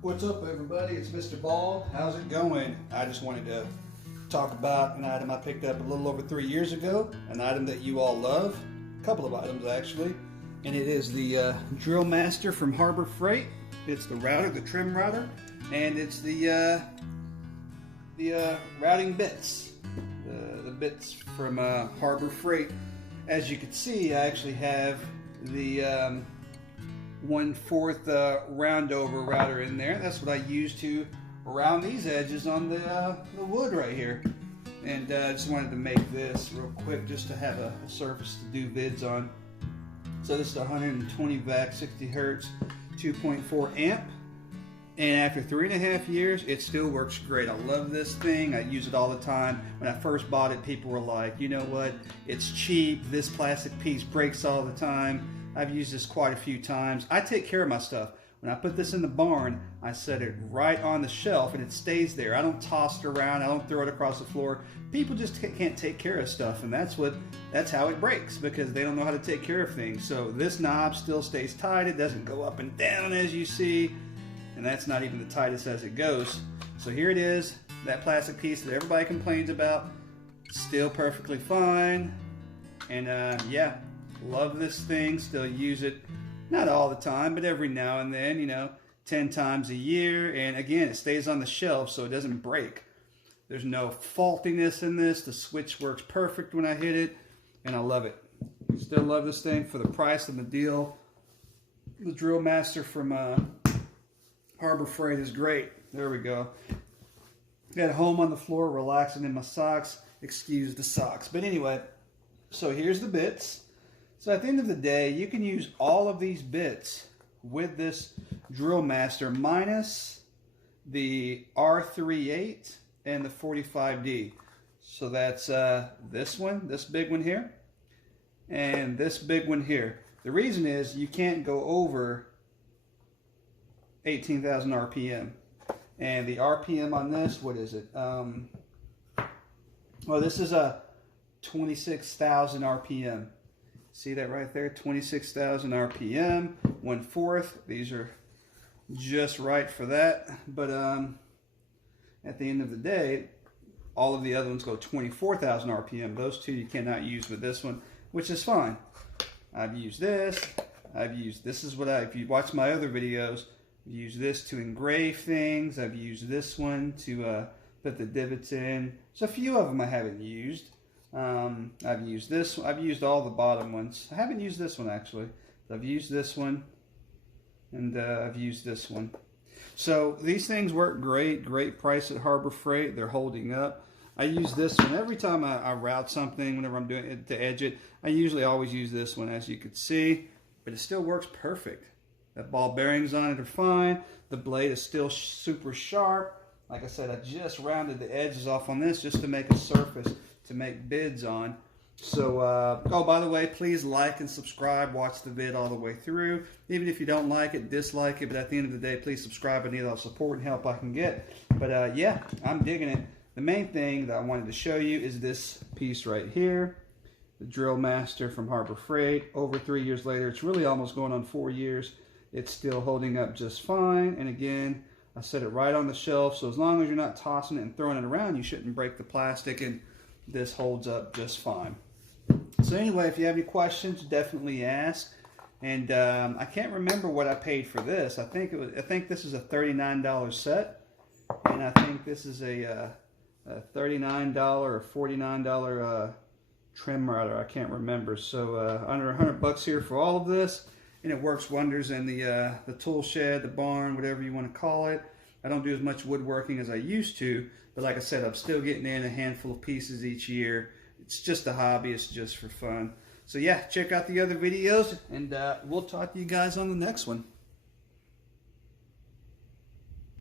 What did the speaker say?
What's up, everybody? It's Mr. Ball. How's it going? I just wanted to talk about an item I picked up a little over 3 years ago, an item that you all love, a couple of items actually, and it is the Drill Master from Harbor Freight. It's the router, the trim router, and it's the routing bits, the bits from Harbor Freight. As you can see, I actually have the 1/4 round over router in there. That's what I use to round these edges on the wood right here. And I just wanted to make this real quick just to have a surface to do vids on. So this is 120 vac, 60 hertz, 2.4 amp. And after 3.5 years, it still works great. I love this thing. I use it all the time. When I first bought it, people were like, you know what, it's cheap. This plastic piece breaks all the time. I've used this quite a few times. I take care of my stuff. When I put this in the barn, I set it right on the shelf and it stays there. I don't toss it around. I don't throw it across the floor. People just can't take care of stuff, and that's how it breaks, because they don't know how to take care of things. So this knob still stays tight. It doesn't go up and down as you see. And that's not even the tightest as it goes. So here it is, that plastic piece that everybody complains about, still perfectly fine. And yeah, love this thing, still use it, not all the time, but every now and then, 10 times a year. And again, it stays on the shelf so it doesn't break. There's no faultiness in this. The switch works perfect when I hit it, and I love it. Still love this thing for the price and the deal. The Drill Master from Harbor Freight is great. There we go. At home on the floor, relaxing in my socks. Excuse the socks. But anyway, so here's the bits. So at the end of the day, you can use all of these bits with this Drill Master minus the R38 and the 45D. So that's this one, this big one here, and this big one here. The reason is you can't go over 18,000 RPM, and the RPM on this, what is it? Well, this is a 26,000 RPM. See that right there? 26,000 RPM, 1/4. These are just right for that. But at the end of the day, all of the other ones go 24,000 RPM. Those two you cannot use with this one, which is fine. I've used this. This is what if you watch my other videos, use this to engrave things. I've used this one to put the divots in. So a few of them I haven't used. I've used this. I've used all the bottom ones. I haven't used this one actually. I've used this one, and I've used this one. So these things work great. Great price at Harbor Freight. They're holding up. I use this one every time I route something. Whenever I'm doing it to edge it, I usually always use this one, as you can see. But it still works perfect. The ball bearings on it are fine. The blade is still super sharp. Like I said, I just rounded the edges off on this just to make a surface to make bids on. So, oh, by the way, please like and subscribe. Watch the vid all the way through. Even if you don't like it, dislike it, but at the end of the day, please subscribe. I need all the support and help I can get. But yeah, I'm digging it. The main thing that I wanted to show you is this piece right here. The Drill Master from Harbor Freight. Over 3 years later, it's really almost going on 4 years. It's still holding up just fine. And again, I set it right on the shelf. So as long as you're not tossing it and throwing it around, you shouldn't break the plastic. And this holds up just fine. So anyway, if you have any questions, definitely ask. And I can't remember what I paid for this. I think this is a $39 set. And I think this is a $39 or $49 trim router. I can't remember. So under $100 here for all of this. And it works wonders in the tool shed, the barn, whatever you want to call it. I don't do as much woodworking as I used to, but like I said, I'm still getting in a handful of pieces each year. It's just a hobby. It's just for fun. So yeah, check out the other videos, and we'll talk to you guys on the next one.